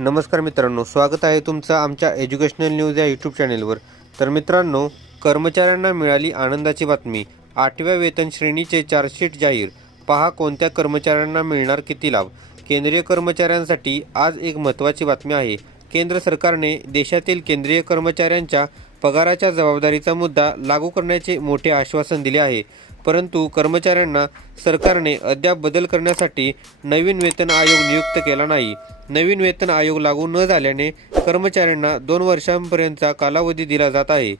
नमस्कार मित्रांनो स्वागत आहे तुमचं आमच्या एज्युकेशनल न्यूज या यूट्यूब चॅनेलवर तर मित्रांनो कर्मचाऱ्यांना मिळाली आनंदाची बातमी. आठव्या वेतन श्रेणीचे चार्जशीट जाहीर. पहा कोणत्या कर्मचाऱ्यांना मिळणार किती लाभ. केंद्रीय कर्मचाऱ्यांसाठी आज एक महत्त्वाची बातमी आहे. केंद्र सरकारने देशातील केंद्रीय कर्मचाऱ्यांच्या पगाराच्या जबाबदारीचा मुद्दा लागू करण्याचे मोठे आश्वासन दिले आहे. परंतु कर्मचाऱ्यांना सरकारने अद्याप बदल करण्यासाठी नवीन वेतन आयोग नियुक्त केला नाही. नवीन वेतन आयोग लागू न झाल्याने कर्मचाऱ्यांना दोन वर्षांपर्यंतचा कालावधी दिला जात आहे.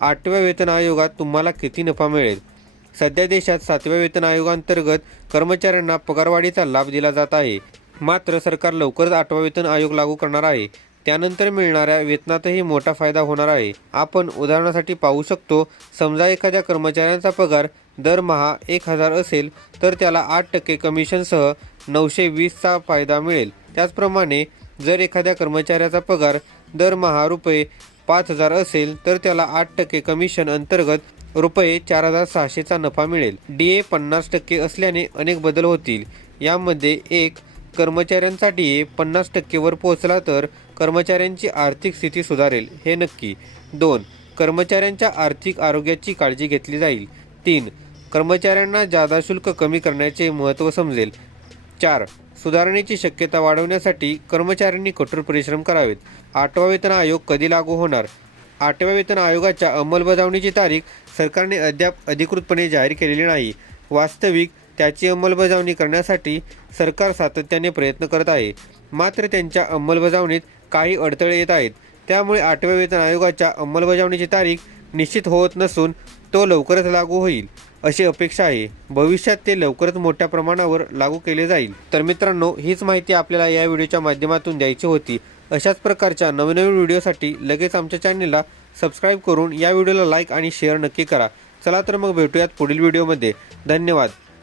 आठव्या वेतन आयोगात तुम्हाला किती नफा मिळेल? सध्या देशात सातव्या वेतन आयोगांतर्गत कर्मचाऱ्यांना पगारवाढीचा लाभ दिला जात आहे. मात्र सरकार लवकरच आठवा वेतन आयोग लागू करणार आहे. त्यानंतर मिळणाऱ्या वेतनातही मोठा फायदा होणार आहे. आपण उदाहरणासाठी पाहू शकतो समजा एखाद्या कर्मचाऱ्यांचा पगार दरमहा एक हजार असेल तर त्याला आठ टक्के कमिशनसह नऊशे वीसचा फायदा मिळेल. त्याचप्रमाणे जर एखाद्या कर्मचाऱ्याचा पगार दरमहा रुपये पाच हजार असेल तर त्याला आठ टक्के कमिशन अंतर्गत रुपये चार हजार सहाशेचा नफा मिळेल. डी ए पन्नास टक्के असल्याने अनेक बदल होतील. यामध्ये एक कर्मचाऱ्यांसाठी पन्नास टक्केवर पोहोचला तर कर्मचाऱ्यांची आर्थिक स्थिती सुधारेल हे नक्की. दोन कर्मचाऱ्यांच्या आर्थिक आरोग्याची काळजी घेतली जाईल. तीन कर्मचाऱ्यांना जादा शुल्क कमी करण्याचे महत्त्व समजेल. चार सुधारणेची शक्यता वाढवण्यासाठी कर्मचाऱ्यांनी कठोर परिश्रम करावेत. आठवा वेतन आयोग कधी लागू होणार? आठव्या वेतन आयोगाच्या अंमलबजावणीची तारीख सरकारने अद्याप अधिकृतपणे जाहीर केलेली नाही. वास्तविक त्याची अंमलबजावणी करण्यासाठी सरकार सातत्याने प्रयत्न करत आहे. मात्र त्यांच्या अंमलबजावणीत काही अडथळे येत आहेत. त्यामुळे आठव्या वेतन आयोगाच्या अंमलबजावणीची तारीख निश्चित होत नसून तो लवकरच लागू होईल अशी अपेक्षा आहे. भविष्यात ते लवकरच मोठ्या प्रमाणावर लागू केले जाईल. तर मित्रांनो हीच माहिती आपल्याला या व्हिडिओच्या माध्यमातून द्यायची होती. अशाच प्रकारच्या नवनवीन व्हिडिओसाठी लगेच आमच्या चॅनलला सबस्क्राईब करून या व्हिडिओला लाईक आणि शेअर नक्की करा. चला तर मग भेटूयात पुढील व्हिडिओमध्ये. धन्यवाद.